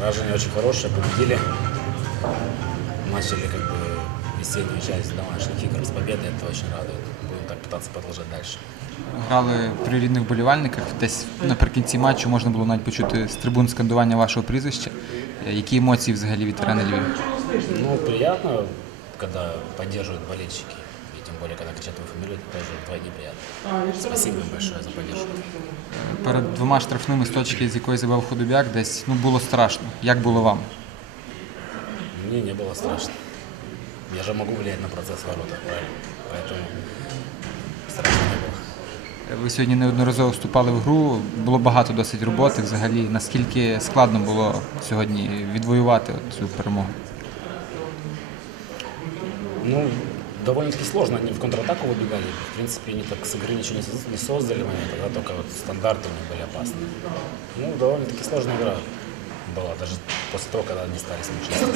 Вражение очень хорошее, победили. Начали как бы весеннюю часть домашних игр с победой, это очень радует. Будем так пытаться продолжать дальше. Грали при рідних болівальниках. Десь наприкінці матчу можна було навіть почути з трибун скандування вашого прізвища. Е, Які емоції взагалі від арени Львів? Ну, приятно, когда поддерживают болельщики. И тем более, когда кричат твою фамилию, это тоже вдвойне приятно. Спасибо им большое за поддержку. Перед двома штрафними з точки, з якої забив худобяк, десь ну було страшно. Як було вам? Мне не было страшно. Я же могу влиять на процесс ворота, правильно? Поэтому страшно не было. Ви сьогодні неодноразово вступали в гру, було багато досить роботи. Взагалі, наскільки складно було сьогодні відвоювати от цю перемогу? Ну, довольно-таки сложно. Они в контратаку выбегали. В принципе, они так с игры ничего не соз- не создали моменты, да, только вот стандарты у них были опасны. Ну, довольно-таки сложная игра была, даже после того, когда они стали с Манчестером.